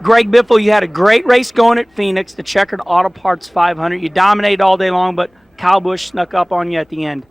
Greg Biffle, you had a great race going at Phoenix, the Checkered Auto Parts 500. You dominated all day long, but Kyle Busch snuck up on you at the end.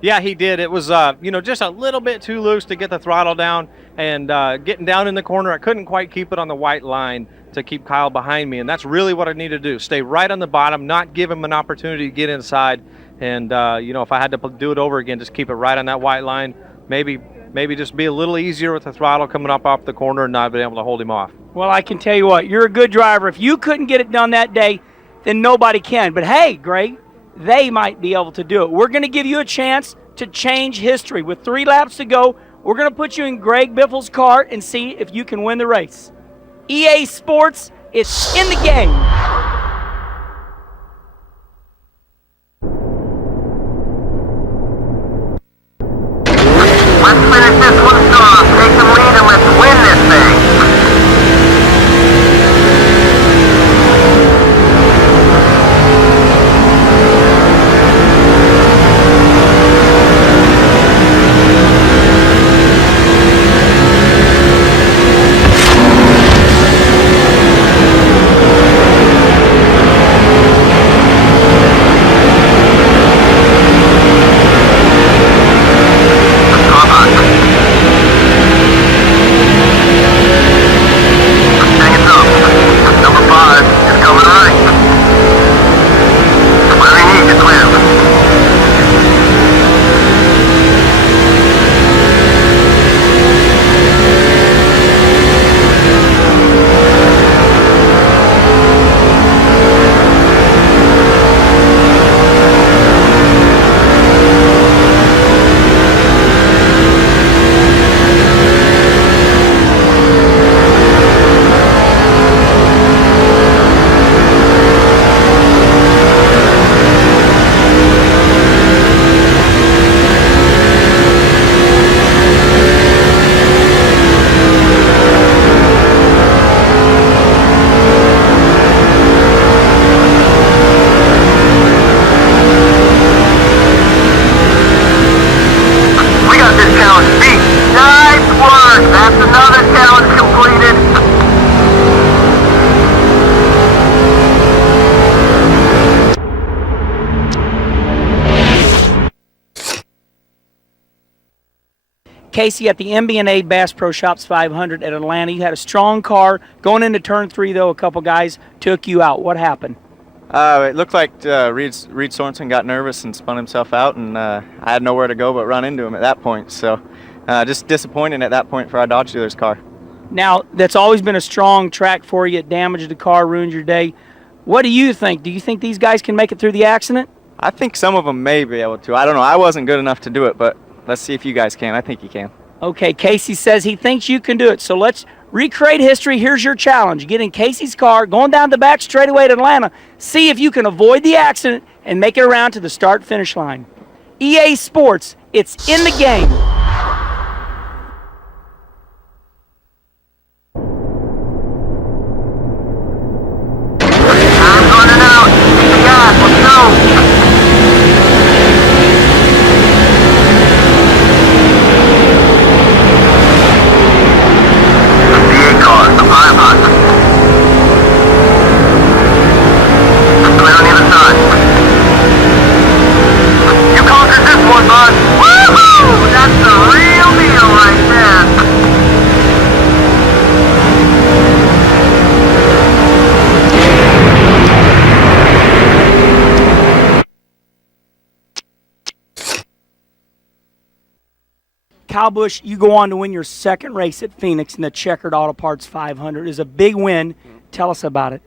Yeah, he did. It was, just a little bit too loose to get the throttle down, and getting down in the corner, I couldn't quite keep it on the white line to keep Kyle behind me, and that's really what I need to do. Stay right on the bottom, not give him an opportunity to get inside, and, if I had to do it over again, just keep it right on that white line. Maybe just be a little easier with the throttle coming up off the corner and not being able to hold him off. Well, I can tell you what, you're a good driver. If you couldn't get it done that day, then nobody can. But hey, Greg, they might be able to do it. We're going to give you a chance to change history. With 3 laps to go, we're going to put you in Greg Biffle's car and see if you can win the race. EA Sports, it's in the game. Let's finish this one strong. Take the lead and let's win this thing. Casey, at the MB&A Bass Pro Shops 500 at Atlanta, you had a strong car. Going into turn 3, though, a couple guys took you out. What happened? It looked like Reed Sorensen got nervous and spun himself out, and I had nowhere to go but run into him at that point. So just disappointing at that point for our Dodge dealer's car. Now, that's always been a strong track for you. It damaged the car, ruined your day. What do you think? Do you think these guys can make it through the accident? I think some of them may be able to. I don't know. I wasn't good enough to do it, but let's see if you guys can. I think you can. Okay, Casey says he thinks you can do it. So let's recreate history. Here's your challenge. Get in Casey's car, going down the back straightaway at Atlanta. See if you can avoid the accident and make it around to the start-finish line. EA Sports, it's in the game. Time's running out. Keep the gas. Let's go. Kyle Busch, you go on to win your second race at Phoenix in the Checkered Auto Parts 500. It is a big win. Tell us about it.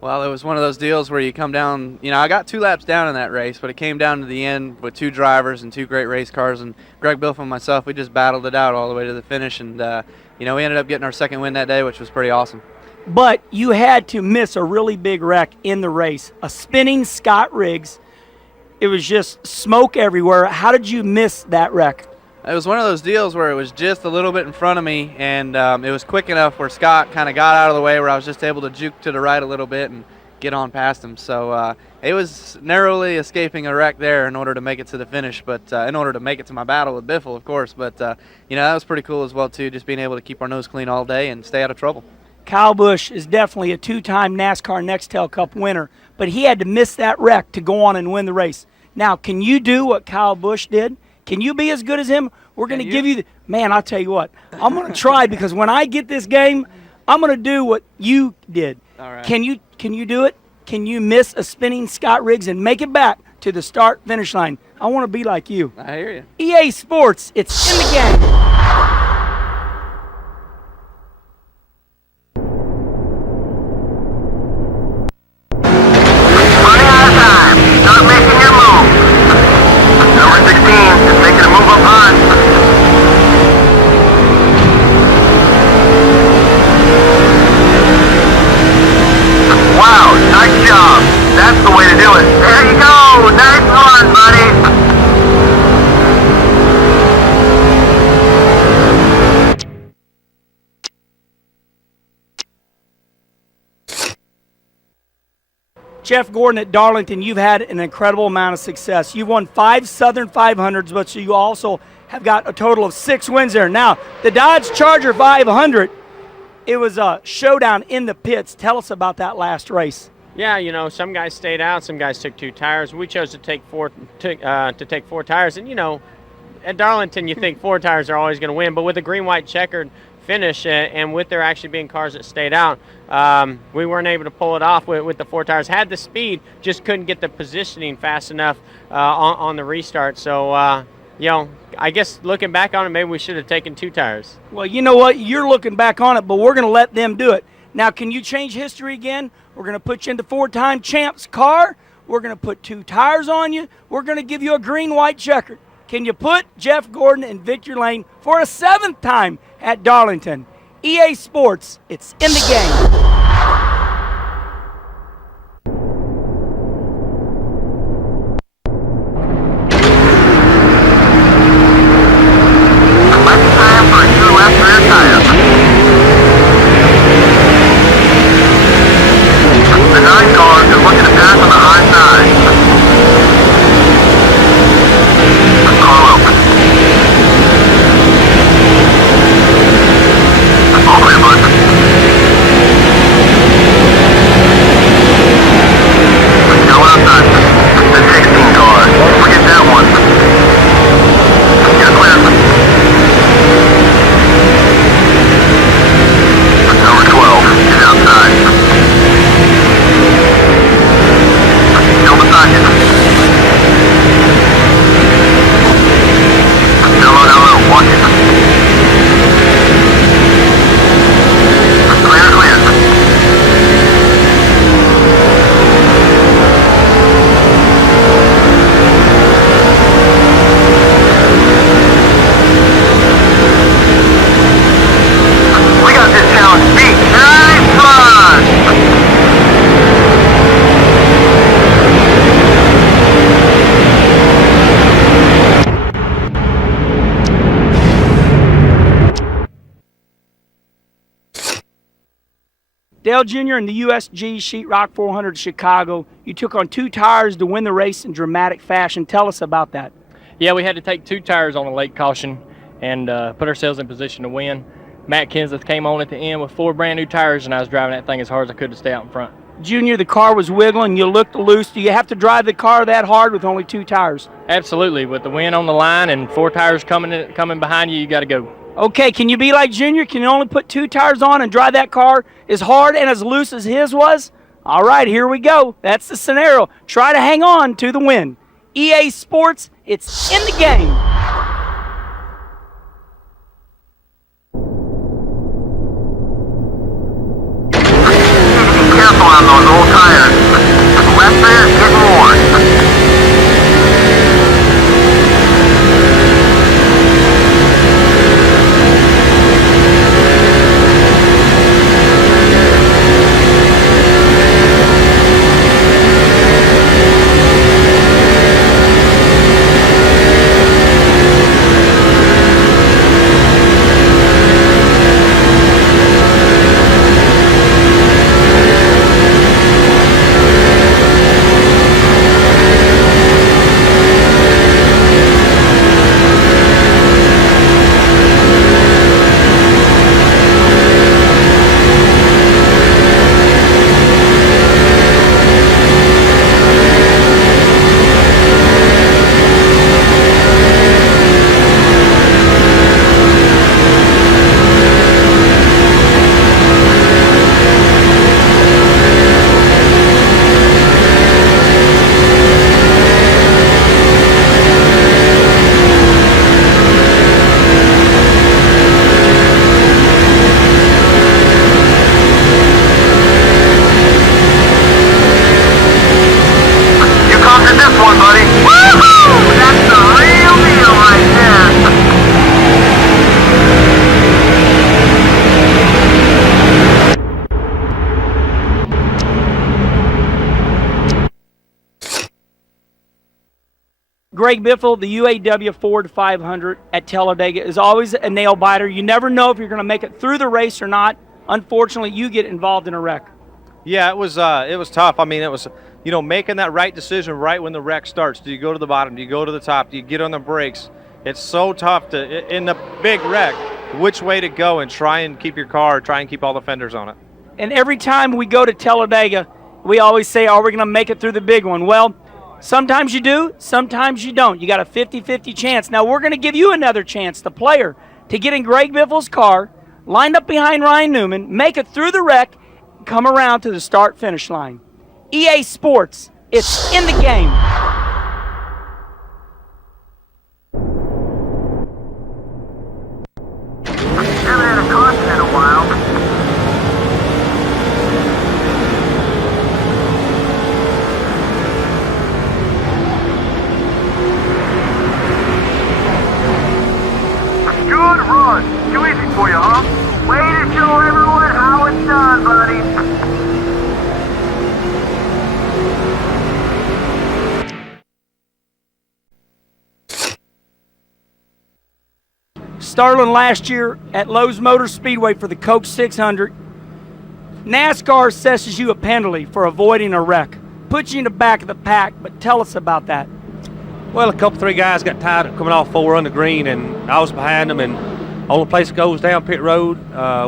Well, it was one of those deals where you come down, I got 2 laps down in that race, but it came down to the end with 2 drivers and 2 great race cars, and Greg Biffle and myself, we just battled it out all the way to the finish, and, we ended up getting our second win that day, which was pretty awesome. But you had to miss a really big wreck in the race, a spinning Scott Riggs. It was just smoke everywhere. How did you miss that wreck? It was one of those deals where it was just a little bit in front of me, and it was quick enough where Scott kind of got out of the way where I was just able to juke to the right a little bit and get on past him. So it was narrowly escaping a wreck there in order to make it to the finish, but in order to make it to my battle with Biffle, of course. But, that was pretty cool as well, too, just being able to keep our nose clean all day and stay out of trouble. Kyle Busch is definitely a two-time NASCAR Nextel Cup winner, but he had to miss that wreck to go on and win the race. Now, can you do what Kyle Busch did? Can you be as good as him? We're going to give you man, I'll tell you what. I'm going to try because when I get this game, I'm going to do what you did. All right. Can you do it? Can you miss a spinning Scott Riggs and make it back to the start-finish line? I want to be like you. I hear you. EA Sports, it's in the game. Running out of time. Start making your move. Number 16 is making a move up high. Wow, nice job. That's the way to do it. There you go. Nice run, buddy. Jeff Gordon at Darlington, you've had an incredible amount of success. You've won 5 Southern 500s, but you also have got a total of 6 wins there. Now, the Dodge Charger 500, it was a showdown in the pits. Tell us about that last race. Yeah, you know, some guys stayed out, some guys took 2 tires. We chose to take 4 tires, and you know, at Darlington, you think 4 tires are always going to win, but with a green-white checkered finish and with there actually being cars that stayed out, we weren't able to pull it off with the 4 tires. Had the speed, just couldn't get the positioning fast enough on the restart. So, you know, I guess looking back on it, maybe we should have taken 2 tires. Well, you know what? You're looking back on it, but we're going to let them do it. Now, can you change history again? We're going to put you in the 4-time champ's car. We're going to put 2 tires on you. We're going to give you a green-white checkered. Can you put Jeff Gordon in Victory Lane for a 7th time at Darlington? EA Sports, it's in the game. Time for a 2-lap rear tire. The 9 cars are looking to pass on the high side. Car open. All clear, bud. Go outside. The 16 car. Don't forget that one. Get clear. Number 12 is outside. Still beside you. No, watch it. Clear, clear. We got this challenge beat. Nice run! Dale Jr. in the USG Sheetrock 400 Chicago, you took on 2 tires to win the race in dramatic fashion. Tell us about that. Yeah, we had to take 2 tires on the late caution and put ourselves in position to win. Matt Kenseth came on at the end with 4 brand new tires, and I was driving that thing as hard as I could to stay out in front. Junior, the car was wiggling. You looked loose. Do you have to drive the car that hard with only 2 tires? Absolutely. With the wind on the line and 4 tires coming behind you, you got to go. Okay, can you be like Junior? Can you only put 2 tires on and drive that car as hard and as loose as his was? All right, here we go. That's the scenario. Try to hang on to the win. EA Sports, it's in the game. Be careful on those old tires. Left there, getting worn. Greg Biffle, the UAW Ford 500 at Talladega is always a nail biter. You never know if you're going to make it through the race or not. Unfortunately, you get involved in a wreck. Yeah, it was tough. I mean, it was, making that right decision right when the wreck starts. Do you go to the bottom? Do you go to the top? Do you get on the brakes? It's so tough in the big wreck, which way to go and try and keep your car, try and keep all the fenders on it. And every time we go to Talladega, we always say, are we going to make it through the big one? Well, sometimes you do, sometimes you don't. You got a 50-50 chance. Now, we're going to give you another chance, the player, to get in Greg Biffle's car, lined up behind Ryan Newman, make it through the wreck, come around to the start-finish line. EA Sports, it's in the game. Haven't had a caution in a while. Good run. Too easy for you, huh? Way to show everyone how it's done, buddy. Starling last year at Lowe's Motor Speedway for the Coke 600. NASCAR assesses you a penalty for avoiding a wreck. Puts you in the back of the pack, but tell us about that. Well, three guys got tired of coming off 4 on the green, and I was behind them, and only place goes down pit road.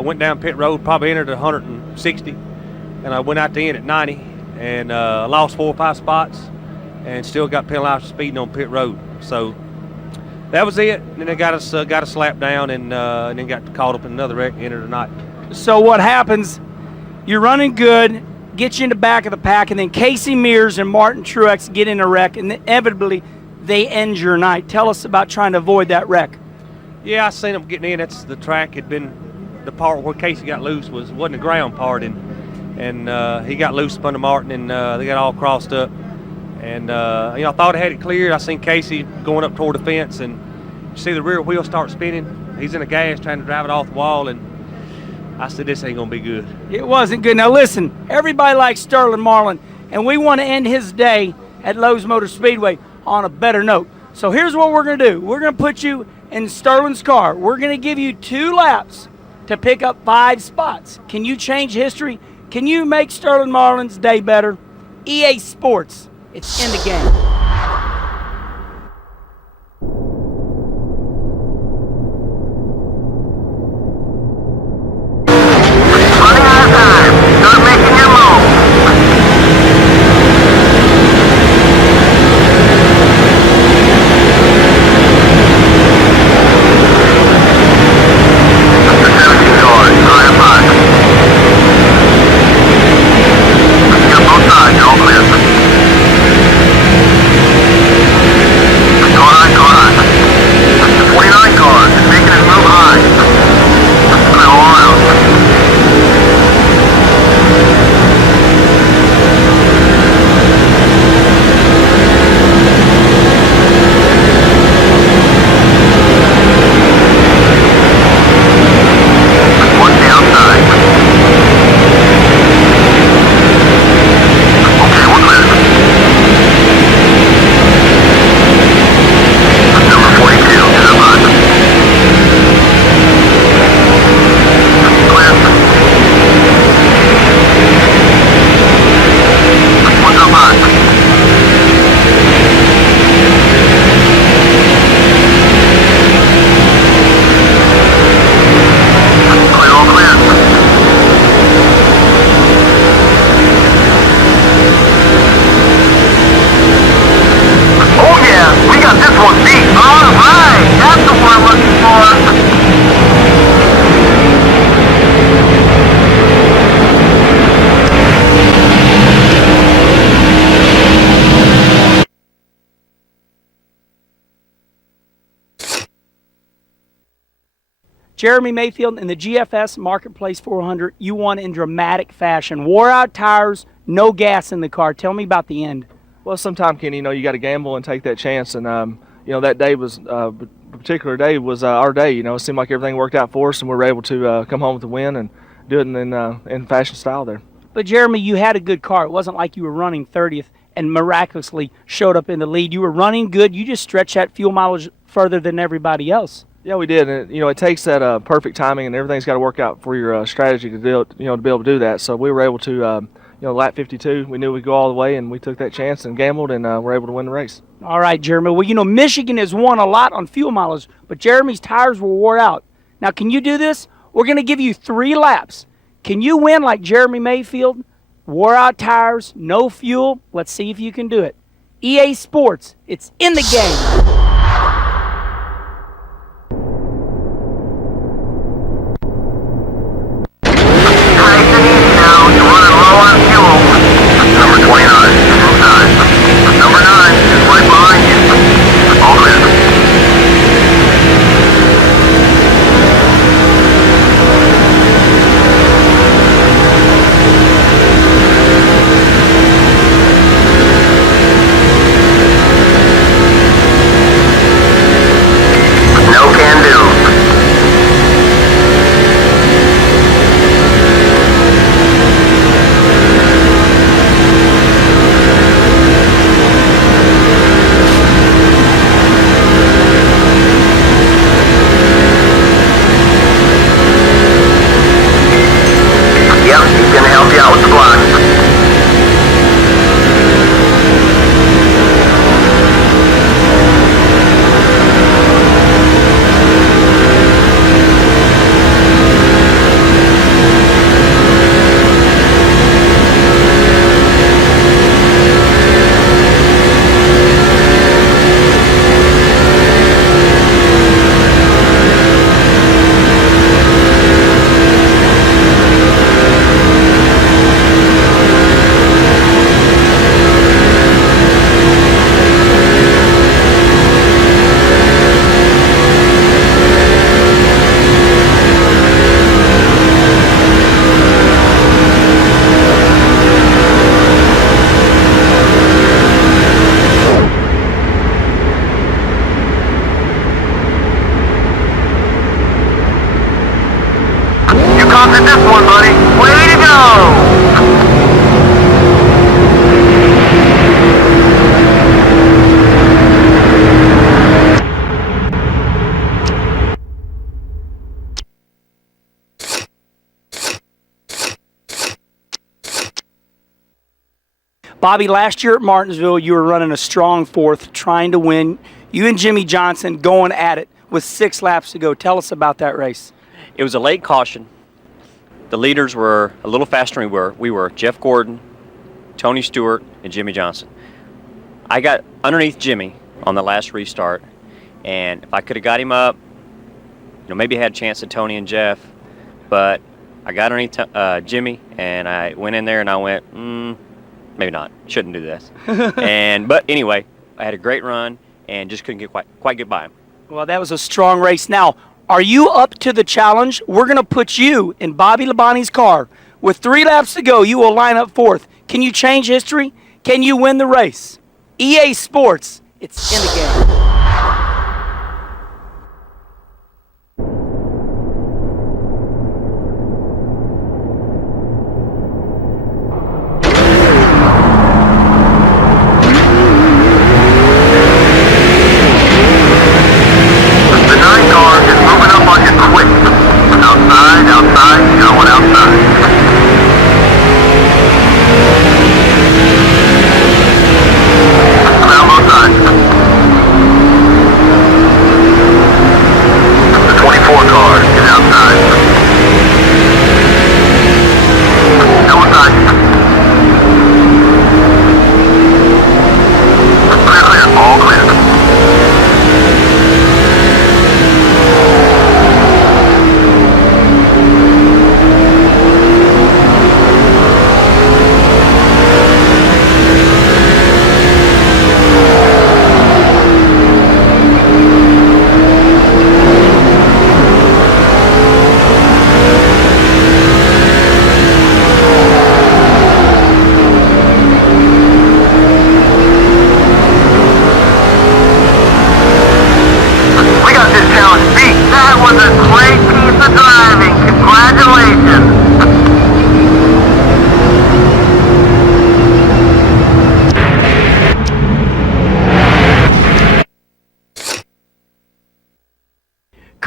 Went down pit road, probably entered at 160, and I went out the end at 90, and lost 4 or 5 spots, and still got penalized for speeding on pit road. So that was it. And then they got us slapped down, and then got caught up in another wreck and entered the night. So what happens, you're running good, get you in the back of the pack, and then Casey Mears and Martin Truex get in a wreck, and inevitably they end your night. Tell us about trying to avoid that wreck. Yeah, I seen them getting in. That's the track had been the part where Casey got loose wasn't the ground part, and he got loose up under Martin, and they got all crossed up. And I thought I had it cleared. I seen Casey going up toward the fence, and you see the rear wheel start spinning. He's in the gas trying to drive it off the wall, and I said, this ain't gonna be good. It wasn't good. Now listen, everybody likes Sterling Marlin, and we want to end his day at Lowe's Motor Speedway on a better note. So here's what we're gonna do. We're gonna put you in Sterling's car. We're gonna give you 2 laps to pick up 5 spots. Can you change history? Can you make Sterling Marlin's day better? EA Sports, it's in the game. Running out of time. Start making your move. After 17 cars, try a 5. Got both sides, you're all clear. Car high. 49 cars, it's making it move high. Clear all around. One downside. Okay, we're clear. Number 42, is it on? Clear. What's up on? Clear, all clear. Oh yeah, we got this one beat. All right, that's the one I'm looking for. Jeremy Mayfield in the GFS Marketplace 400, you won in dramatic fashion. Wore out tires, no gas in the car. Tell me about the end. Well, sometimes, Kenny, you got to gamble and take that chance. And, that day was, particular day was our day. It seemed like everything worked out for us, and we were able to come home with a win and do it in fashion style there. But Jeremy, you had a good car. It wasn't like you were running 30th and miraculously showed up in the lead. You were running good. You just stretched that fuel mileage further than everybody else. Yeah, we did. And, it takes that perfect timing, and everything's got to work out for your strategy to do, to be able to do that. So we were able to, lap 52, we knew we'd go all the way, and we took that chance and gambled, and were able to win the race. All right, Jeremy. Well, Michigan has won a lot on fuel mileage, but Jeremy's tires were wore out. Now, can you do this? We're going to give you 3 laps. Can you win like Jeremy Mayfield? Wore out tires, no fuel. Let's see if you can do it. EA Sports, it's in the game. Nice and easy now. You're running low on fuel. Number 29 is inside. Number 9 is right behind you. All clear. No can do. Yep, he's gonna help you out with the block. Conquered this one, buddy. Way to go! Bobby, last year at Martinsville, you were running a strong 4th, trying to win. You and Jimmy Johnson going at it with 6 laps to go. Tell us about that race. It was a late caution. The leaders were a little faster than we were. We were Jeff Gordon, Tony Stewart, and Jimmy Johnson. I got underneath Jimmy on the last restart, and if I could have got him up, maybe had a chance at Tony and Jeff, but I got underneath Jimmy, and I went in there and I went, maybe not. Shouldn't do this. But anyway, I had a great run and just couldn't quite get by him. Well, that was a strong race. Now, are you up to the challenge? We're going to put you in Bobby Labonte's car. With 3 laps to go, you will line up 4th. Can you change history? Can you win the race? EA Sports, it's in the game.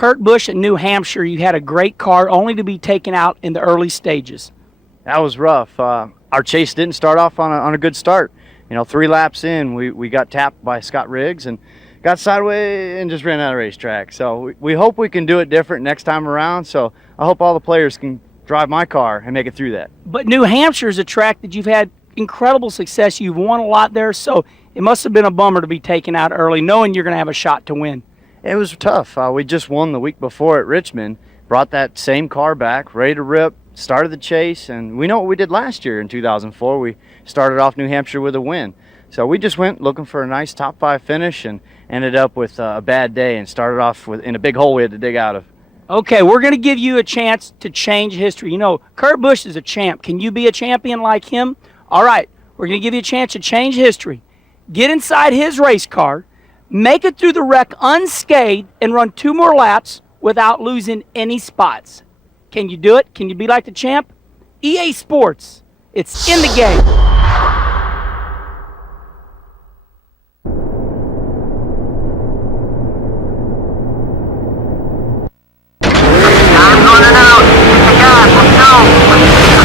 Kurt Busch at New Hampshire, you had a great car only to be taken out in the early stages. That was rough. Our chase didn't start off on a good start. 3 laps in, we got tapped by Scott Riggs and got sideways and just ran out of racetrack. So we hope we can do it different next time around. So I hope all the players can drive my car and make it through that. But New Hampshire is a track that you've had incredible success. You've won a lot there, so it must have been a bummer to be taken out early, knowing you're going to have a shot to win. It was tough. We just won the week before at Richmond, brought that same car back, ready to rip, started the chase, and we know what we did last year in 2004. We started off New Hampshire with a win. So we just went looking for a nice top 5 finish and ended up with a bad day and started off in a big hole we had to dig out of. Okay, we're going to give you a chance to change history. Kurt Busch is a champ. Can you be a champion like him? All right, we're going to give you a chance to change history. Get inside his race car, make it through the wreck unscathed, and run 2 more laps without losing any spots. Can you do it? Can you be like the champ? EA Sports, it's in the game. Time's running out. Hit the gas. Let's go.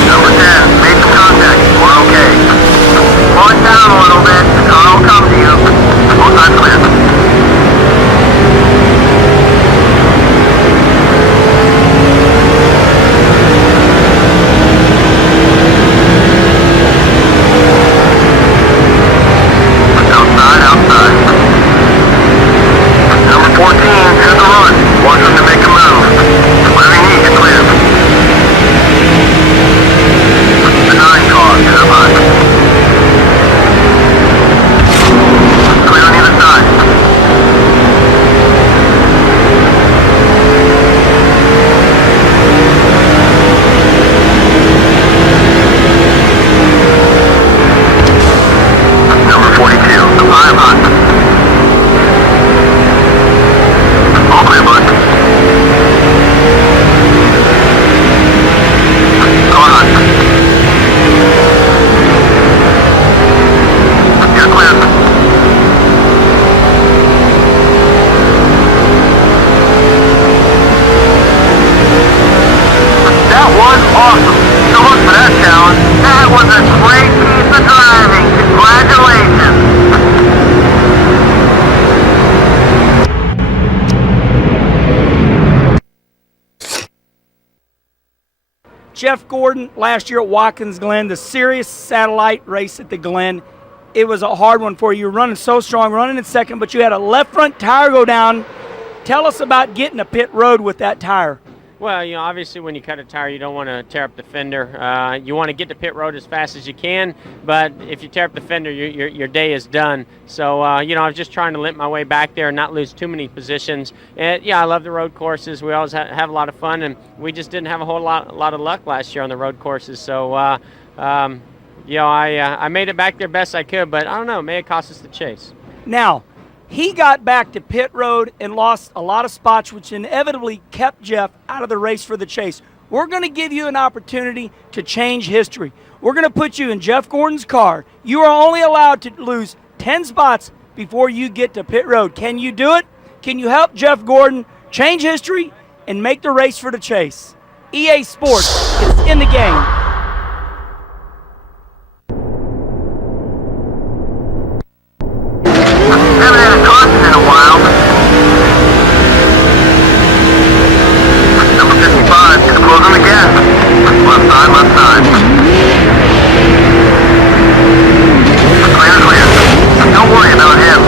Number 10, made some contact. We're okay. Slow it down a little bit. The car will come to you. Both sides clear. Outside. Number 14, here's the run. Watch them to make a move. Whatever you need, get clear. The 9 car, clear by. Clear on either side. Number 42, the 5 hot. All clear, bud. Go on. You're clear. That was awesome. So much for that challenge. That was a great piece of driving. Congratulations. Jeff Gordon, last year at Watkins Glen, the Sirius Satellite race at the Glen, it was a hard one for you. You were running so strong, running in second, but you had a left front tire go down. Tell us about getting to pit road with that tire. Well, obviously when you cut a tire, you don't want to tear up the fender. You want to get to pit road as fast as you can, but if you tear up the fender, your day is done. So, I was just trying to limp my way back there and not lose too many positions. And, I love the road courses. We always have a lot of fun, and we just didn't have a whole lot of luck last year on the road courses. So, I made it back there best I could, but I don't know, it may have cost us the chase. Now, he got back to pit road and lost a lot of spots, which inevitably kept Jeff out of the race for the chase. We're going to give you an opportunity to change history. We're going to put you in Jeff Gordon's car. You are only allowed to lose 10 spots before you get to pit road. Can you do it? Can you help Jeff Gordon change history and make the race for the chase? EA Sports, it's in the game. Haven't had a caution in a while. Number 55, just close on the gas. Left side, left side. Clear. Don't worry about him.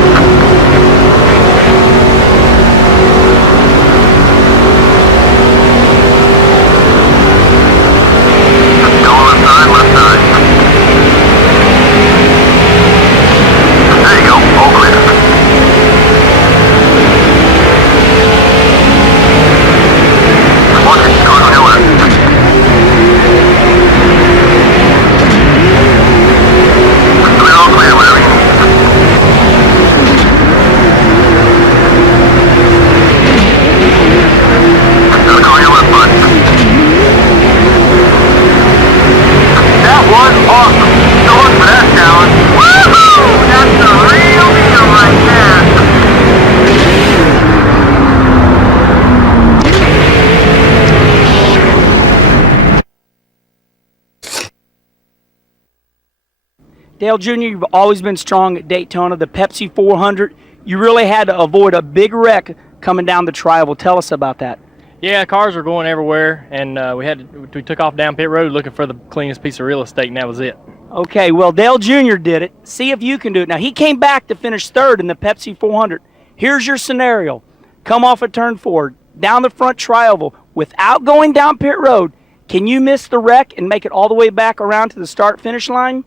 Dale Jr., you've always been strong at Daytona, the Pepsi 400. You really had to avoid a big wreck coming down the tri-oval. Tell us about that. Yeah, cars were going everywhere, and we took off down pit road looking for the cleanest piece of real estate, and that was it. Okay, well, Dale Jr. did it. See if you can do it. Now, he came back to finish third in the Pepsi 400. Here's your scenario. Come off a turn 4, down the front tri-oval, without going down pit road. Can you miss the wreck and make it all the way back around to the start-finish line?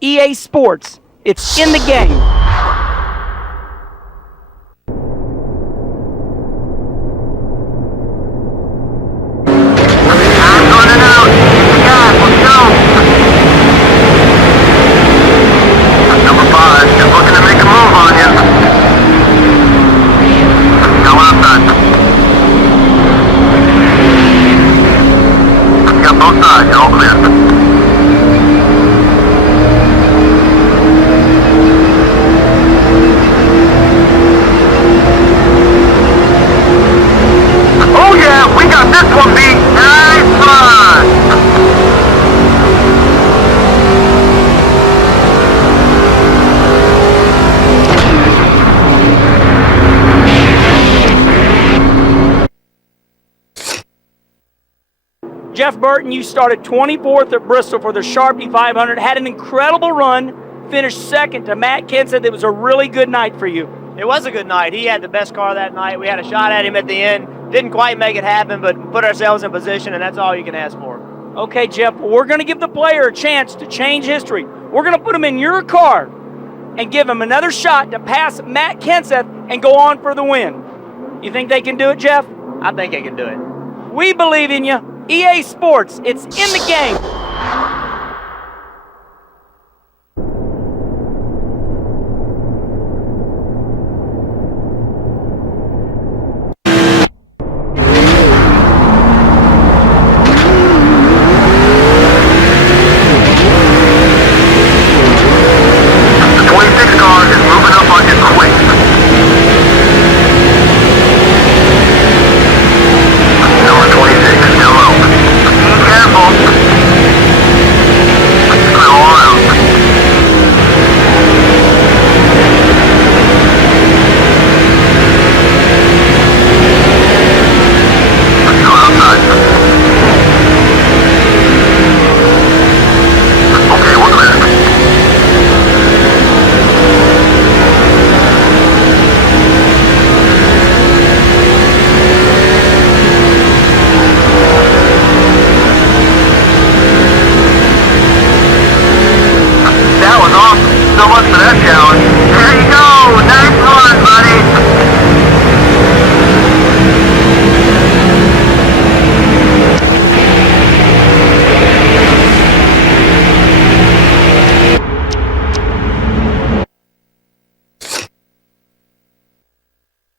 EA Sports, it's in the game. Jeff Burton, you started 24th at Bristol for the Sharpie 500, had an incredible run, finished second to Matt Kenseth. It was a really good night for you. It was a good night. He had the best car that night. We had a shot at him at the end. Didn't quite make it happen, but put ourselves in position, and that's all you can ask for. Okay, Jeff, we're going to give the player a chance to change history. We're going to put him in your car and give him another shot to pass Matt Kenseth and go on for the win. You think they can do it, Jeff? I think they can do it. We believe in you. EA Sports, it's in the game.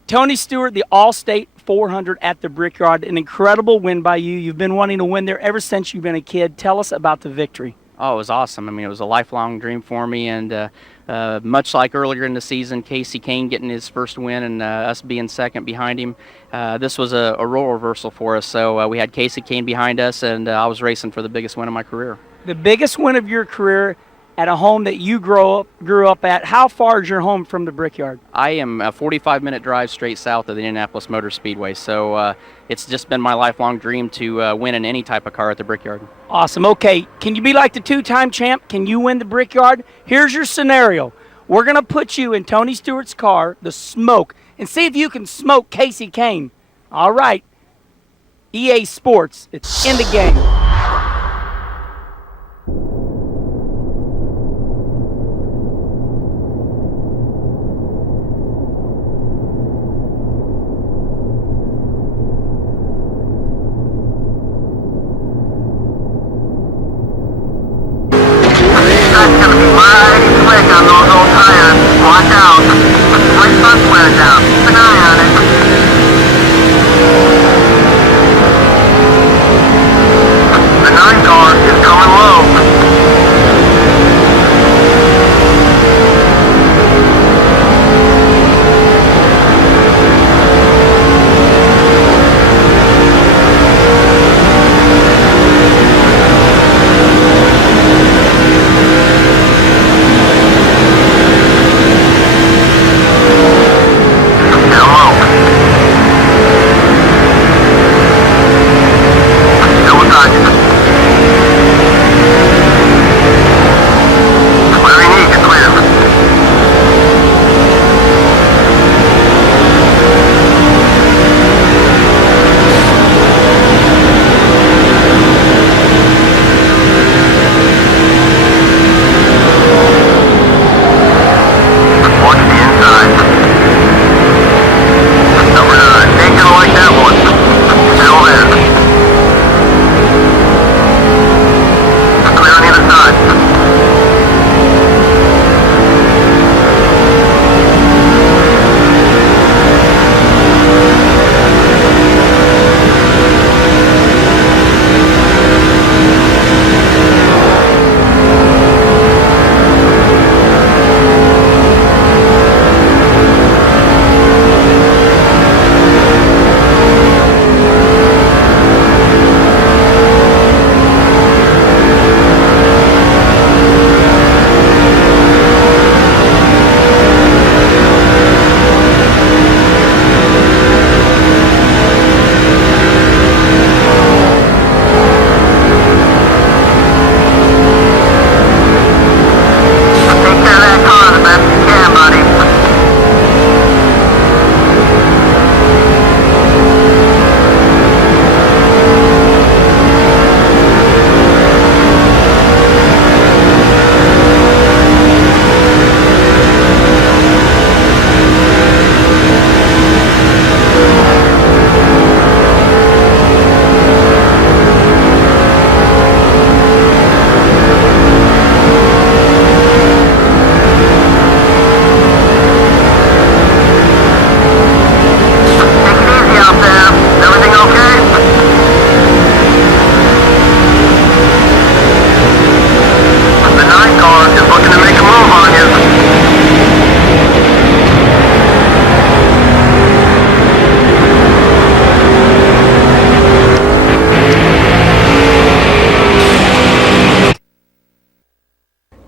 Tony Stewart, the All-State 400 at the Brickyard, an incredible win by you. You've been wanting to win there ever since you've been a kid. Tell us about the victory. Oh, it was awesome. I mean, it was a lifelong dream for me, and much like earlier in the season, Casey Kane getting his first win and us being second behind him, this was a role reversal for us. So we had Casey Kane behind us, and I was racing for the biggest win of my career. The biggest win of your career at a home that you grew up at. How far is your home from the Brickyard? I am a 45-minute drive straight south of the Indianapolis Motor Speedway, so it's just been my lifelong dream to win in any type of car at the Brickyard. Awesome. Okay, can you be like the two-time champ? Can you win the Brickyard? Here's your scenario. We're going to put you in Tony Stewart's car, the Smoke, and see if you can smoke Casey Kane. All right. EA Sports, it's in the game.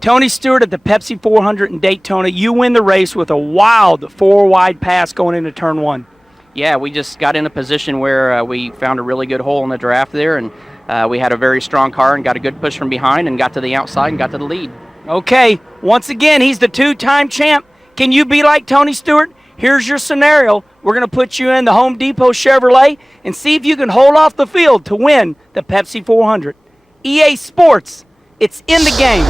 Tony Stewart at the Pepsi 400 in Daytona, you win the race with a wild 4 wide pass going into turn 1. Yeah, we just got in a position where we found a really good hole in the draft there, and we had a very strong car and got a good push from behind and got to the outside and got to the lead. Okay, once again, he's the 2-time champ. Can you be like Tony Stewart? Here's your scenario. We're going to put you in the Home Depot Chevrolet and see if you can hold off the field to win the Pepsi 400. EA Sports, it's in the game.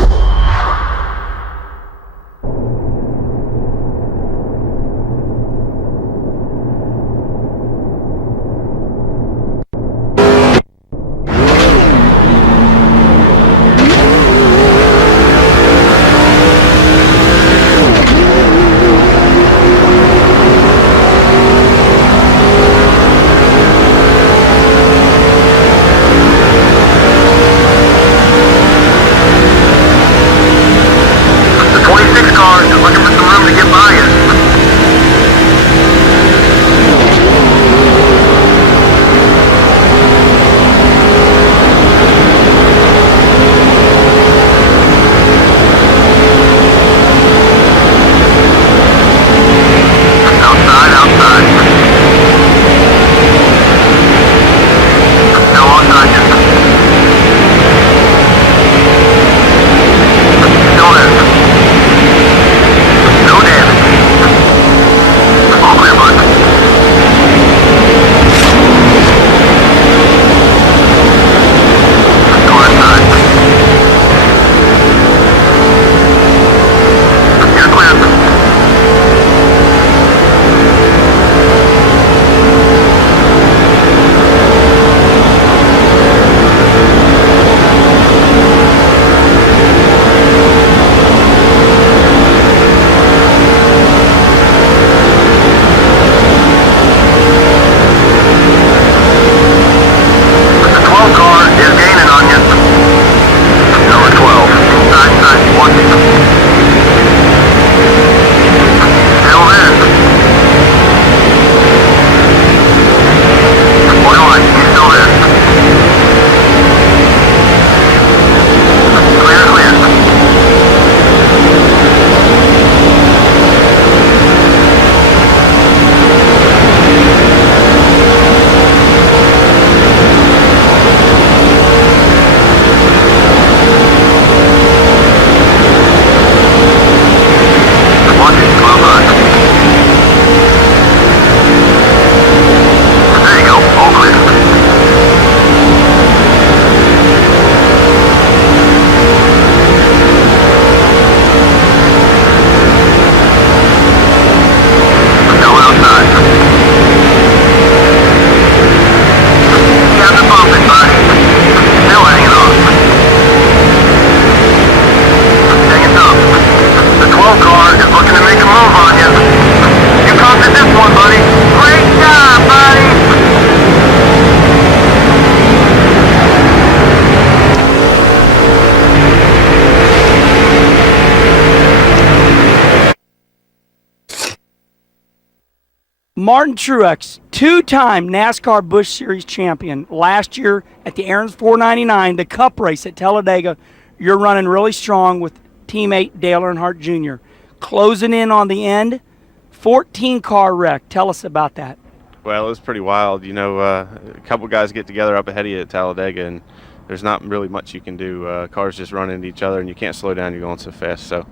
Martin Truex, 2-time NASCAR Busch Series champion. Last year at the Aaron's 499, the Cup race at Talladega, you're running really strong with teammate Dale Earnhardt Jr. Closing in on the end, 14-car wreck. Tell us about that. Well, it was pretty wild. You know, a couple guys get together up ahead of you at Talladega, and there's not really much you can do. Cars just run into each other, and you can't slow down. You're going so fast. So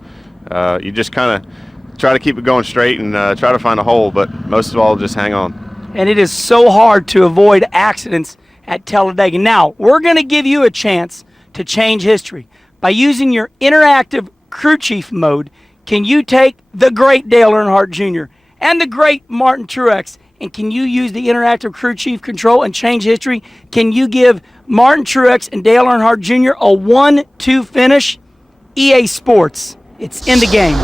you just kind of try to keep it going straight and try to find a hole, but most of all, just hang on. And it is so hard to avoid accidents at Talladega. Now, we're going to give you a chance to change history. By using your interactive crew chief mode, can you take the great Dale Earnhardt Jr. and the great Martin Truex, and can you use the interactive crew chief control and change history? Can you give Martin Truex and Dale Earnhardt Jr. a 1-2 finish? EA Sports, it's in the game.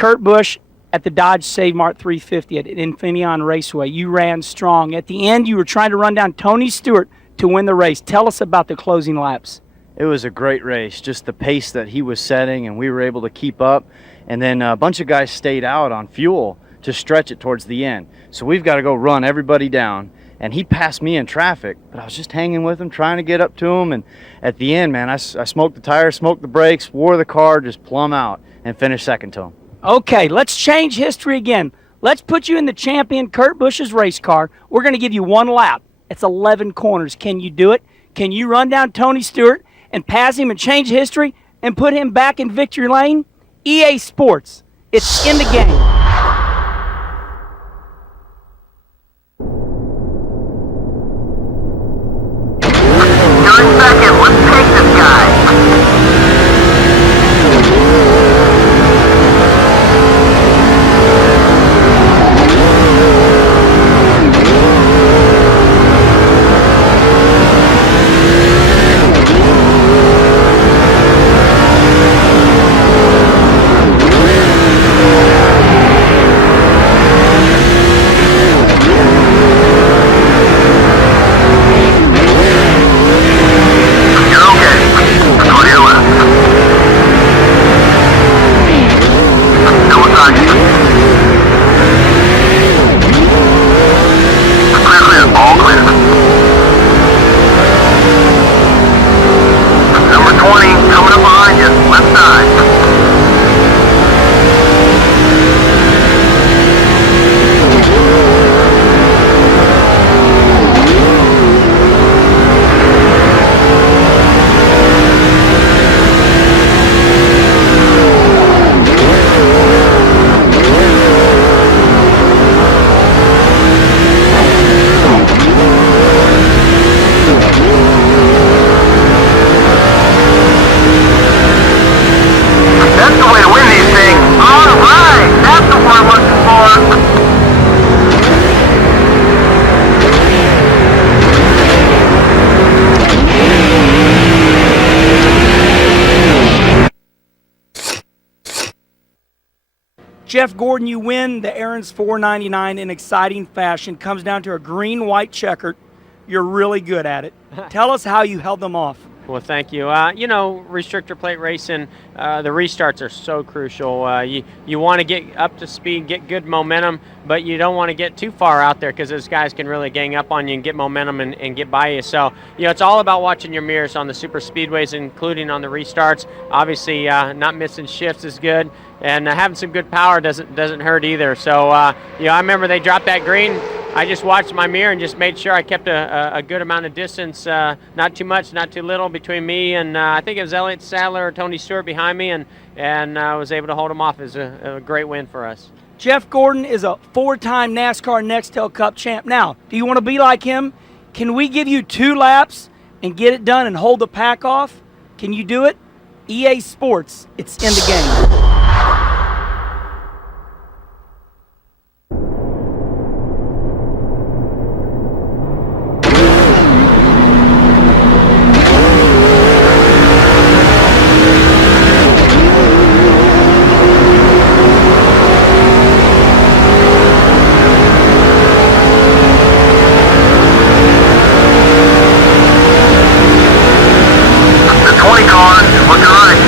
Kurt Busch at the Dodge Save Mart 350 at Infineon Raceway. You ran strong. At the end, you were trying to run down Tony Stewart to win the race. Tell us about the closing laps. It was a great race, just the pace that he was setting, and we were able to keep up. And then a bunch of guys stayed out on fuel to stretch it towards the end. So we've got to go run everybody down. And he passed me in traffic, but I was just hanging with him, trying to get up to him. And at the end, man, I smoked the tires, smoked the brakes, wore the car just plumb out, and finished second to him. Okay, let's change history again. Let's put you in the champion Kurt Busch's race car. We're going to give you one lap. It's 11 corners. Can you do it? Can you run down Tony Stewart and pass him and change history and put him back in victory lane? EA Sports. It's in the game. Second, let's take this guy. Jeff Gordon, you win the Aaron's 499 in exciting fashion. Comes down to a green-white checkered. You're really good at it. Tell us how you held them off. Well, thank you. You know, restrictor plate racing, the restarts are so crucial. You want to get up to speed, get good momentum, but you don't want to get too far out there because those guys can really gang up on you and get momentum and get by you. So, you know, it's all about watching your mirrors on the super speedways, including on the restarts. Obviously, not missing shifts is good, and having some good power doesn't hurt either. So, you know, I remember they dropped that green. I just watched my mirror and just made sure I kept a good amount of distance, not too much, not too little, between me and I think it was Elliott Sadler or Tony Stewart behind me, and I was able to hold him off. It was a great win for us. Jeff Gordon is a 4-time NASCAR Nextel Cup champ. Now, do you want to be like him? Can we give you 2 laps and get it done and hold the pack off? Can you do it? EA Sports, it's in the game. The 20 car is looking right.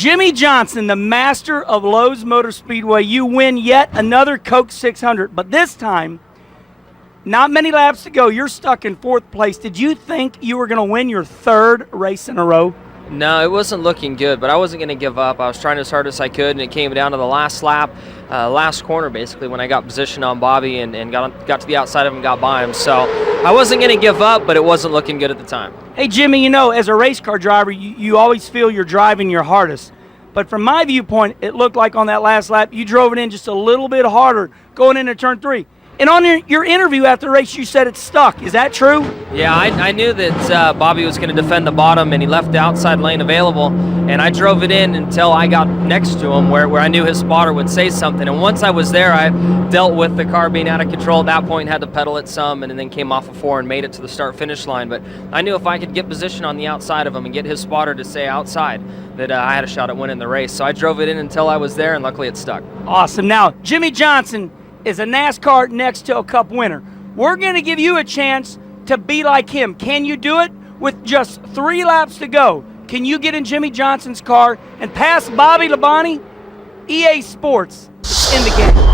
Jimmie Johnson, the master of Lowe's Motor Speedway, you win yet another Coke 600, but this time, not many laps to go. You're stuck in 4th place. Did you think you were going to win your 3rd race in a row? No, it wasn't looking good, but I wasn't going to give up. I was trying as hard as I could, and it came down to the last lap, last corner basically, when I got positioned on Bobby and got to the outside of him and got by him. So I wasn't going to give up, but it wasn't looking good at the time. Hey, Jimmy, you know, as a race car driver, you always feel you're driving your hardest. But from my viewpoint, it looked like on that last lap, you drove it in just a little bit harder going into turn 3. And on your interview after the race, you said it's stuck. Is that true? Yeah, I knew that Bobby was going to defend the bottom, and he left the outside lane available, and I drove it in until I got next to him where I knew his spotter would say something. And once I was there, I dealt with the car being out of control at that point, had to pedal it some, and then came off of 4 and made it to the start-finish line. But I knew if I could get position on the outside of him and get his spotter to say outside, that I had a shot at winning the race. So I drove it in until I was there, and luckily it stuck. Awesome. Now, Jimmie Johnson is a NASCAR Next to a Cup winner. We're going to give you a chance to be like him. Can you do it? With just 3 laps to go, can you get in Jimmie Johnson's car and pass Bobby Labonte? EA Sports is in the game.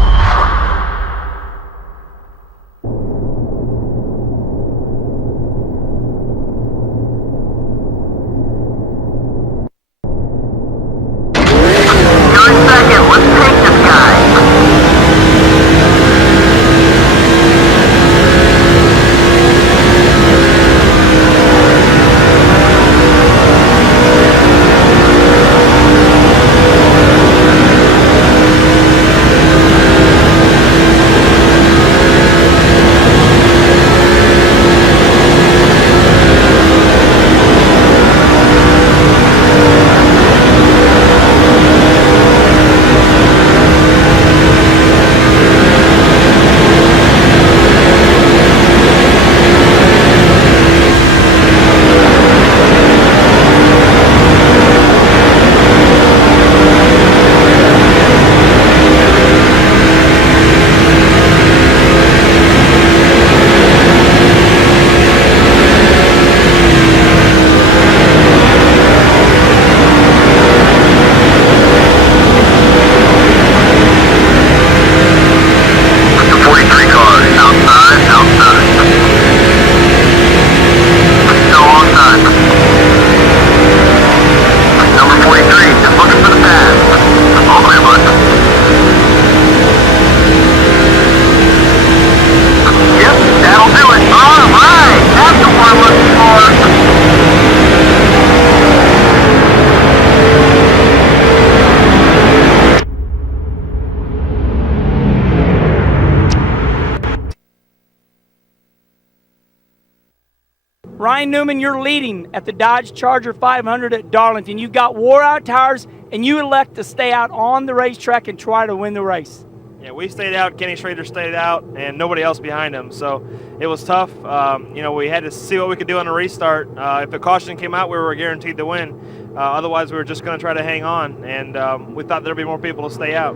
Ryan Newman, you're leading at the Dodge Charger 500 at Darlington. You got wore-out tires, and you elect to stay out on the racetrack and try to win the race. Yeah, we stayed out. Kenny Schrader stayed out, and nobody else behind him. So it was tough. We had to see what we could do on the restart. If the caution came out, we were guaranteed to win. Otherwise, we were just going to try to hang on, and we thought there'd be more people to stay out.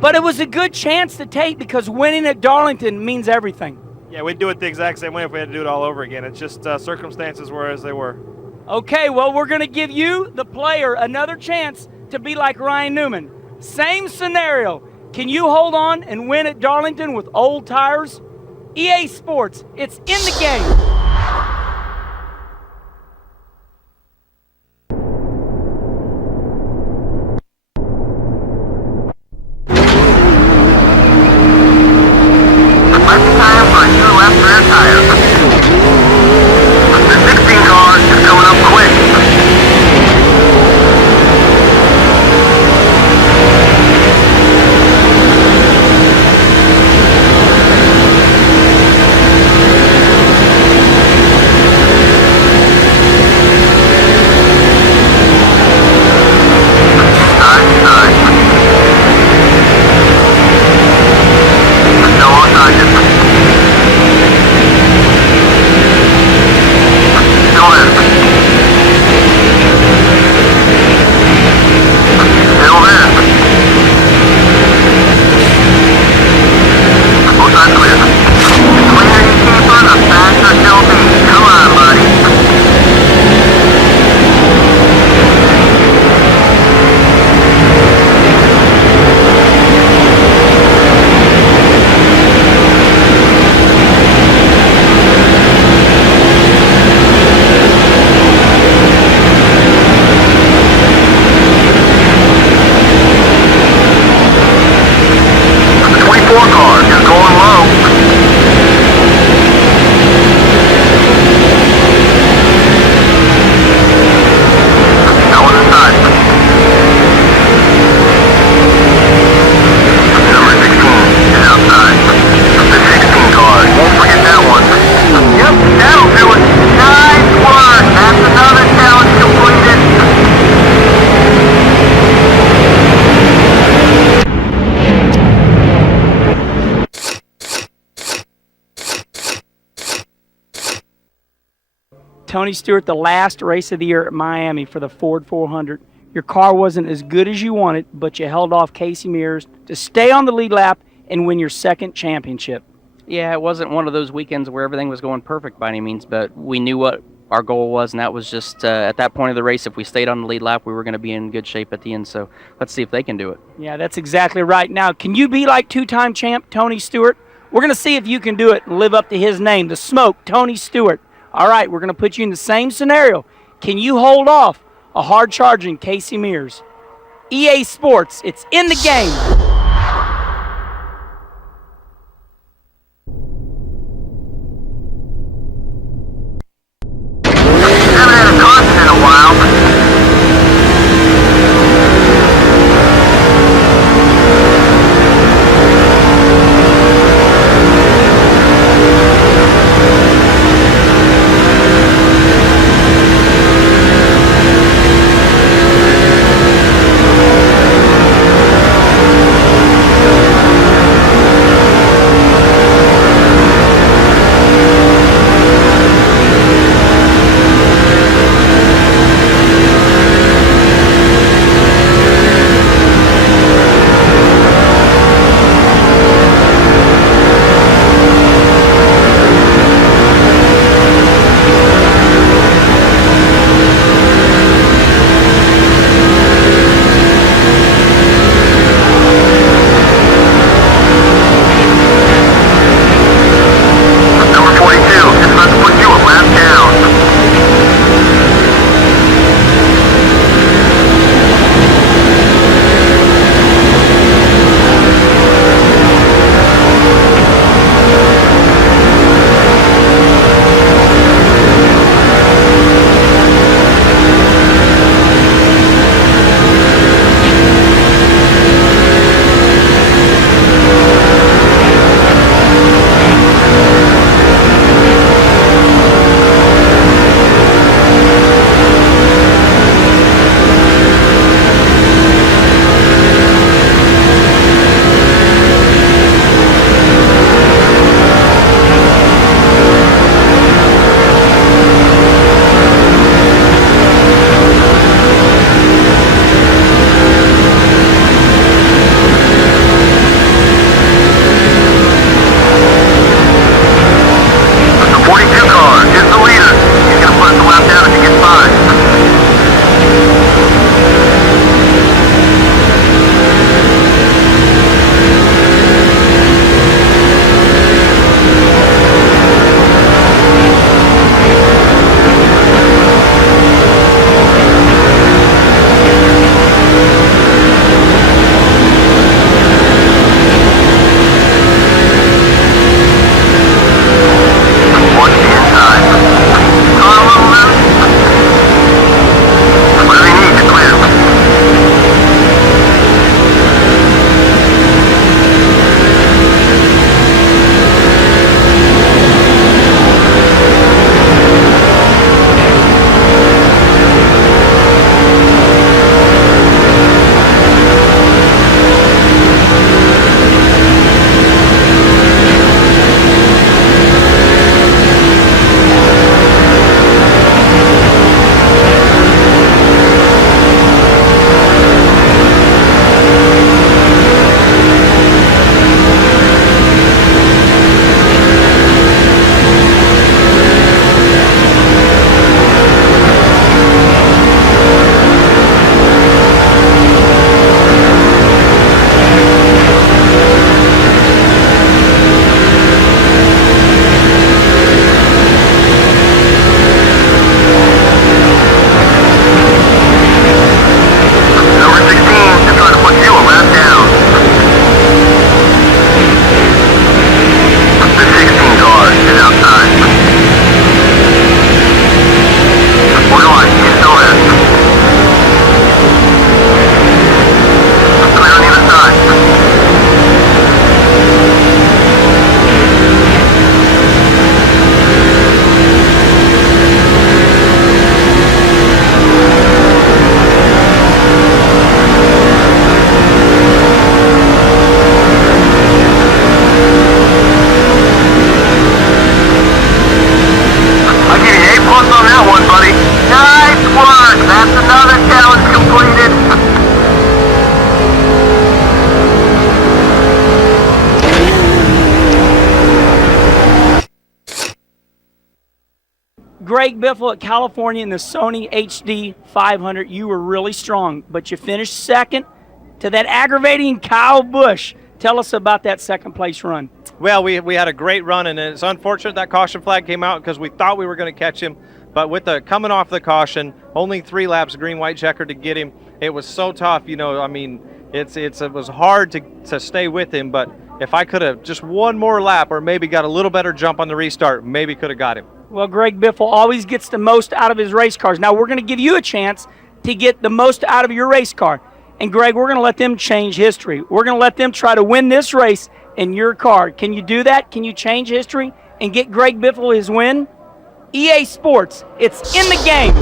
But it was a good chance to take because winning at Darlington means everything. Yeah, we'd do it the exact same way if we had to do it all over again. It's just circumstances were as they were. Okay, well, we're going to give you, the player, another chance to be like Ryan Newman. Same scenario. Can you hold on and win at Darlington with old tires? EA Sports, it's in the game. Time for a new left rear tire. The 16 car is coming up quick. 4 car is going low. Going inside. Number 16 is outside. The 16 car. Don't forget that one. Yep, that'll do it. Nice work. That's another challenge completed. Tony Stewart, the last race of the year at Miami for the Ford 400. Your car wasn't as good as you wanted, but you held off Casey Mears to stay on the lead lap and win your second championship. Yeah, it wasn't one of those weekends where everything was going perfect by any means, but we knew what our goal was, and that was just at that point of the race, if we stayed on the lead lap, we were going to be in good shape at the end. So let's see if they can do it. Yeah, that's exactly right. Now, can you be like two-time champ Tony Stewart? We're going to see if you can do it and live up to his name, the Smoke, Tony Stewart. All right, we're going to put you in the same scenario. Can you hold off a hard-charging Casey Mears? EA Sports, it's in the game. Haven't had a caution in a while. Greg Biffle at California in the Sony HD 500. You were really strong, but you finished second to that aggravating Kyle Busch. Tell us about that second place run. Well, we had a great run, and it's unfortunate that caution flag came out because we thought we were going to catch him. But with the coming off the caution, only 3 laps green, white checker to get him. It was so tough, you know. I mean, it was hard to stay with him. But if I could have just one more lap, or maybe got a little better jump on the restart, maybe could have got him. Well, Greg Biffle always gets the most out of his race cars. Now we're going to give you a chance to get the most out of your race car. And Greg, we're going to let them change history. We're going to let them try to win this race in your car. Can you do that? Can you change history and get Greg Biffle his win? EA Sports, it's in the game.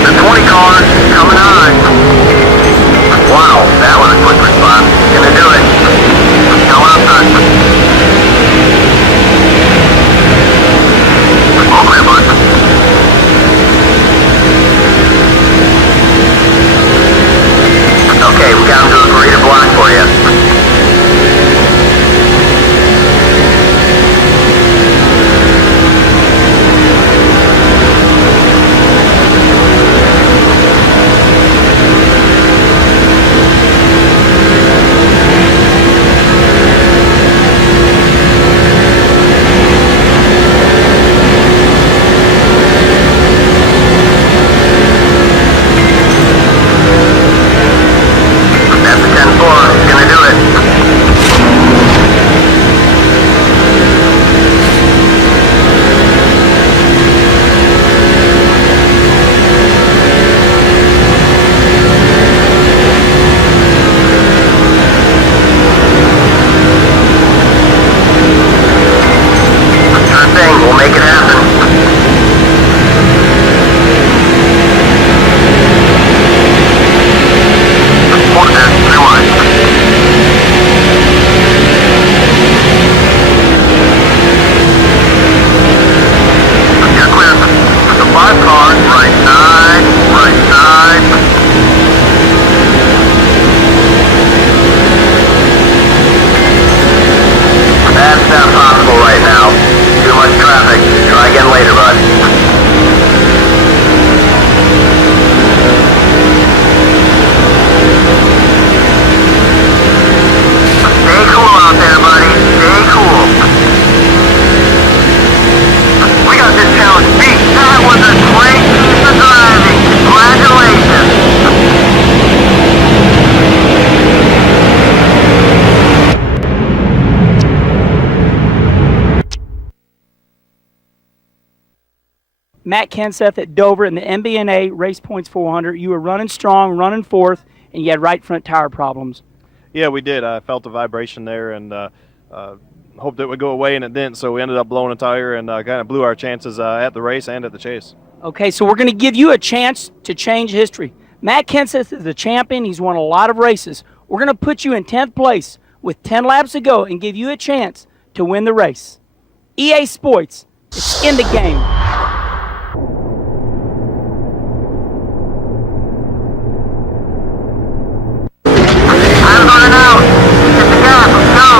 The 20 cars coming on. Wow, that was a quick response. Gonna do it. Come on, son. All clear, bud. Okay, we got him to agree to block for you. That's the 10-4. Gonna do it. Sure thing. We'll make it happen. Hold that. Too much. You're clear. The 5 cars, right side, right side. That's not possible right now. Too much traffic. Try again later, bud. Stay cool out there, buddy. Stay cool. We got this challenge beat. That was a great piece of driving. Congratulations. Matt Kenseth at Dover in the MBNA Race Points 400. You were running strong, running fourth, and you had right front tire problems. Yeah, we did. I felt a vibration there and hoped it would go away, and it didn't. So we ended up blowing a tire and kind of blew our chances at the race and at the chase. Okay, so we're going to give you a chance to change history. Matt Kenseth is a champion. He's won a lot of races. We're going to put you in 10th place with 10 laps to go and give you a chance to win the race. EA Sports, it's in the game. I'm running out. Get the gas. Let's go.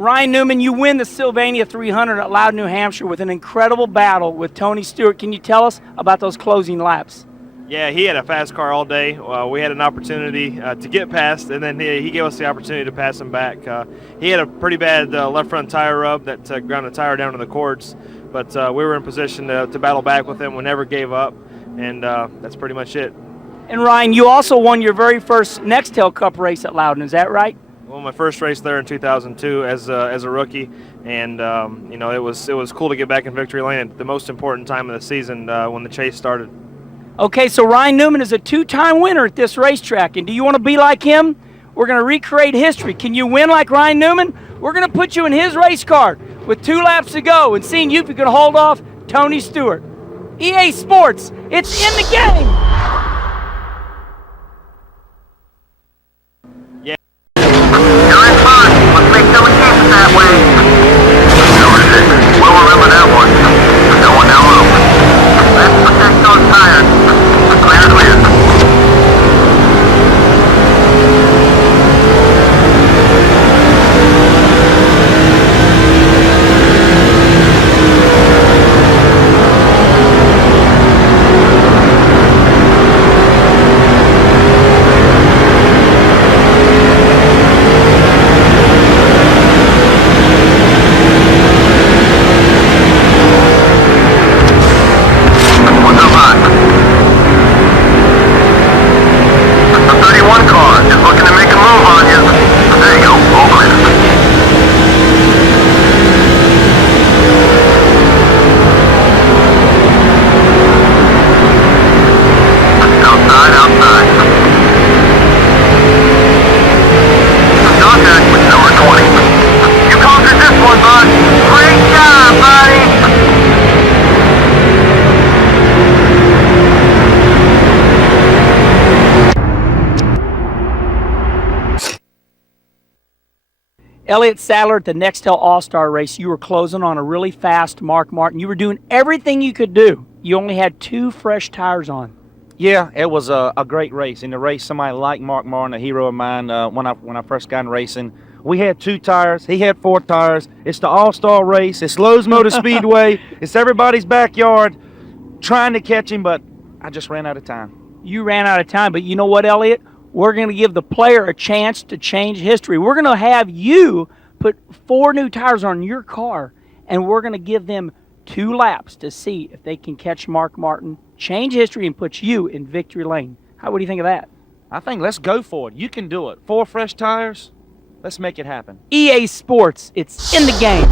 Ryan Newman, you win the Sylvania 300 at Loudon, New Hampshire with an incredible battle with Tony Stewart. Can you tell us about those closing laps? Yeah, he had a fast car all day. We had an opportunity to get past, and then he gave us the opportunity to pass him back. He had a pretty bad left front tire rub that ground the tire down to the cords, but we were in position to battle back with him. We never gave up, and that's pretty much it. And Ryan, you also won your very first Nextel Cup race at Loudon, is that right? Well, my first race there in 2002 as a rookie, and you know, it was cool to get back in victory lane at the most important time of the season when the chase started. Okay, so Ryan Newman is a two-time winner at this racetrack, and do you want to be like him? We're going to recreate history. Can you win like Ryan Newman? We're going to put you in his race car with 2 laps to go and seeing you if you can hold off Tony Stewart. EA Sports, it's in the game. You're in first. Let's make no excuses that way. Number 6. We'll remember that one. Going down low. Let's protect those tires. Clear, clear. Elliott Sadler at the Nextel All-Star race, you were closing on a really fast Mark Martin. You were doing everything you could do. You only had 2 fresh tires on. Yeah, it was a great race. In the race, somebody like Mark Martin, a hero of mine, when I first got in racing, we had 2 tires. He had 4 tires. It's the All-Star race. It's Lowe's Motor Speedway. It's everybody's backyard trying to catch him, but I just ran out of time. You ran out of time, but you know what, Elliott? We're going to give the player a chance to change history. We're going to have you put 4 new tires on your car, and we're going to give them 2 laps to see if they can catch Mark Martin, change history, and put you in victory lane. What do you think of that? I think let's go for it. You can do it. 4 fresh tires. Let's make it happen. EA Sports, it's in the game.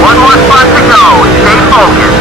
One more spot to go. Stay focused.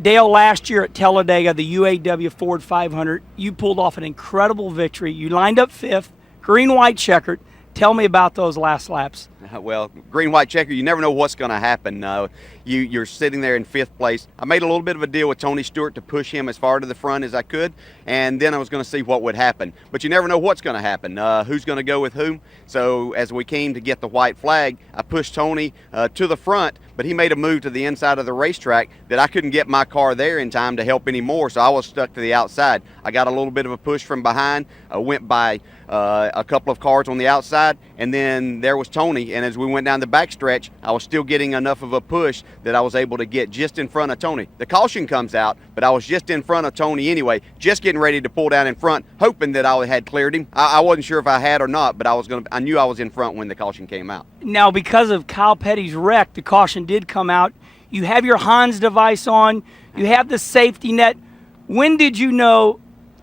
Dale, last year at Talladega, the UAW Ford 500, you pulled off an incredible victory. You lined up 5th, green-white checkered. Tell me about those last laps. Well, green, white checker, you never know what's going to happen. You're sitting there in 5th place. I made a little bit of a deal with Tony Stewart to push him as far to the front as I could, and then I was going to see what would happen. But you never know what's going to happen, who's going to go with whom. So as we came to get the white flag, I pushed Tony to the front, but he made a move to the inside of the racetrack that I couldn't get my car there in time to help anymore, so I was stuck to the outside. I got a little bit of a push from behind, went by a couple of cars on the outside, and then there was Tony, and as we went down the backstretch, I was still getting enough of a push that I was able to get just in front of Tony. The caution comes out, but I was just in front of Tony anyway, just getting ready to pull down in front, hoping that I had cleared him. I wasn't sure if I had or not, but I knew I was in front when the caution came out. Now, because of Kyle Petty's wreck, the caution did come out. You have your Hans device on. You have the safety net. When did you know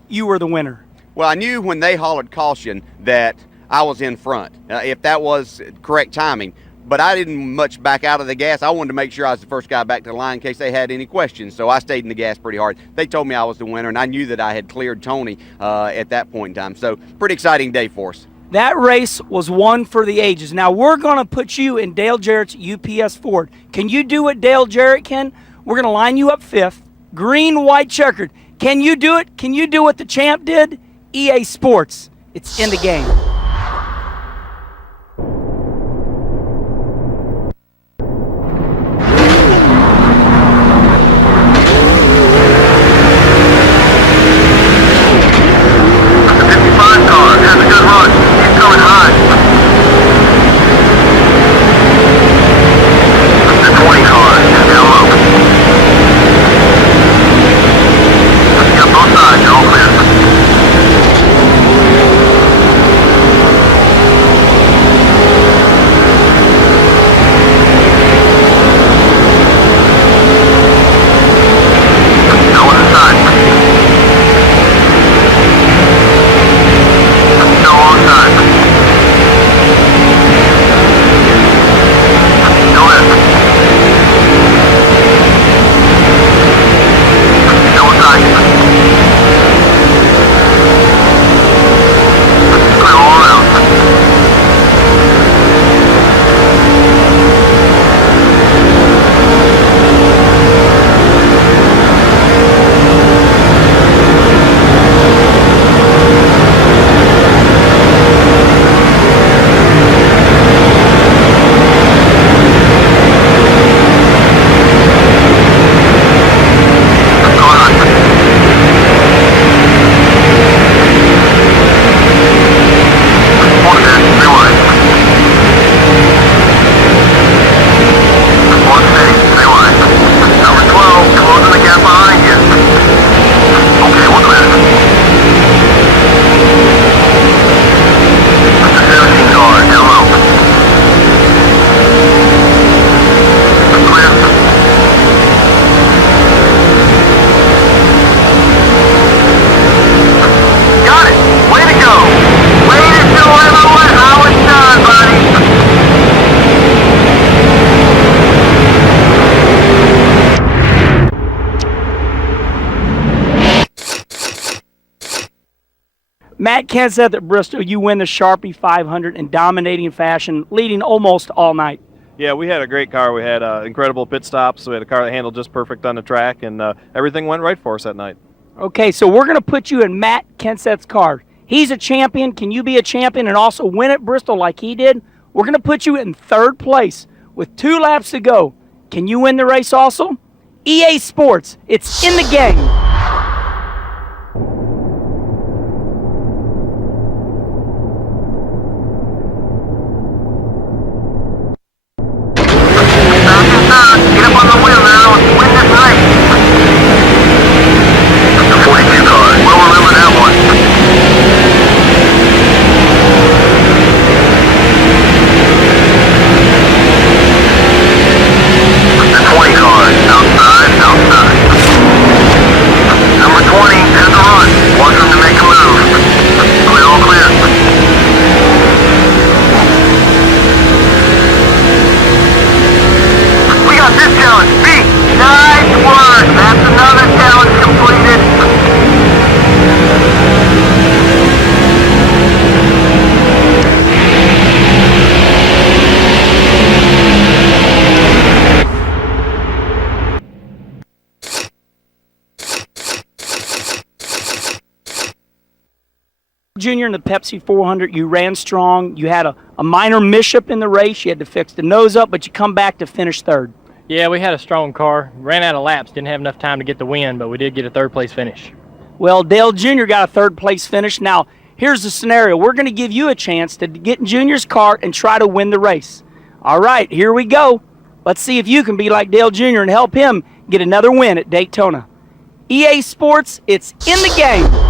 you were the winner? Well, I knew when they hollered caution that I was in front, if that was correct timing. But I didn't much back out of the gas. I wanted to make sure I was the first guy back to the line in case they had any questions. So I stayed in the gas pretty hard. They told me I was the winner, and I knew that I had cleared Tony at that point in time. So pretty exciting day for us. That race was one for the ages. Now, we're going to put you in Dale Jarrett's UPS Ford. Can you do what Dale Jarrett can? We're going to line you up 5th, green, white, checkered. Can you do it? Can you do what the champ did? EA Sports. It's in the game. Matt Kenseth at Bristol, you win the Sharpie 500 in dominating fashion, leading almost all night. Yeah, we had a great car. We had incredible pit stops. We had a car that handled just perfect on the track, and everything went right for us that night. Okay, so we're going to put you in Matt Kenseth's car. He's a champion. Can you be a champion and also win at Bristol like he did? We're going to put you in 3rd place with 2 laps to go. Can you win the race also? EA Sports, it's in the game. Get up on the wheel now and win this race. The 42 car. We'll remember that one. The 20 car. Outside, outside. Junior in the Pepsi 400, you ran strong. You had a minor mishap in the race. You had to fix the nose up, but you come back to finish third. Yeah, we had a strong car. Ran out of laps. Didn't have enough time to get the win, but we did get a third-place finish. Well, Dale Jr. got a third-place finish. Now, here's the scenario. We're going to give you a chance to get in Junior's car and try to win the race. All right, here we go. Let's see if you can be like Dale Jr. and help him get another win at Daytona. EA Sports, it's in the game.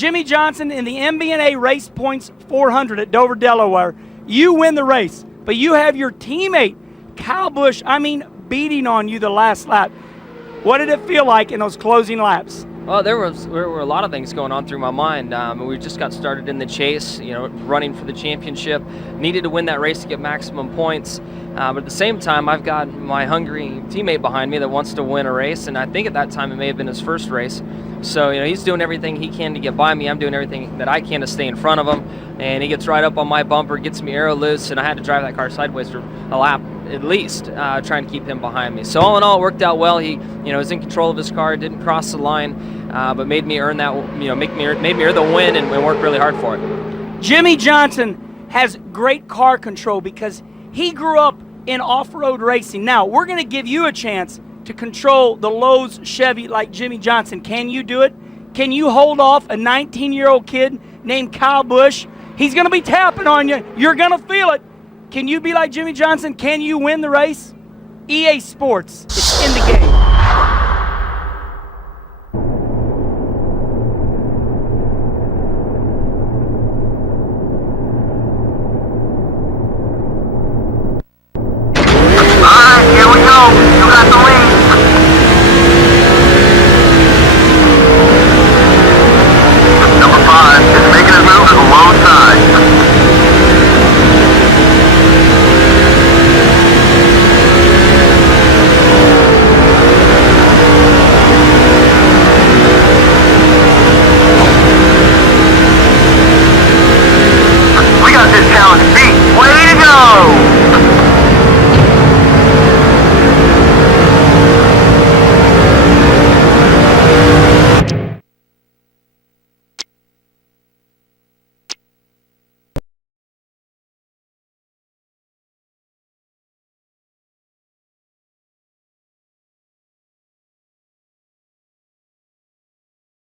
Jimmy Johnson in the MBNA Race Points 400 at Dover, Delaware. You win the race, but you have your teammate, Kyle Busch, beating on you the last lap. What did it feel like in those closing laps? Well, there were a lot of things going on through my mind. We just got started in the chase, running for the championship. Needed to win that race to get maximum points. But at the same time, I've got my hungry teammate behind me that wants to win a race, and I think at that time it may have been his first race. So, he's doing everything he can to get by me. I'm doing everything that I can to stay in front of him. And he gets right up on my bumper, gets me aero loose, and I had to drive that car sideways for a lap at least, trying to keep him behind me. So all in all, it worked out well. He, was in control of his car, didn't cross the line, but made me earn that, made me earn the win, and worked really hard for it. Jimmy Johnson has great car control because he grew up in off-road racing. Now, we're going to give you a chance to control the Lowe's Chevy like Jimmy Johnson. Can you do it? Can you hold off a 19-year-old kid named Kyle Busch? He's going to be tapping on you. You're going to feel it. Can you be like Jimmy Johnson? Can you win the race? EA Sports, it's in the game.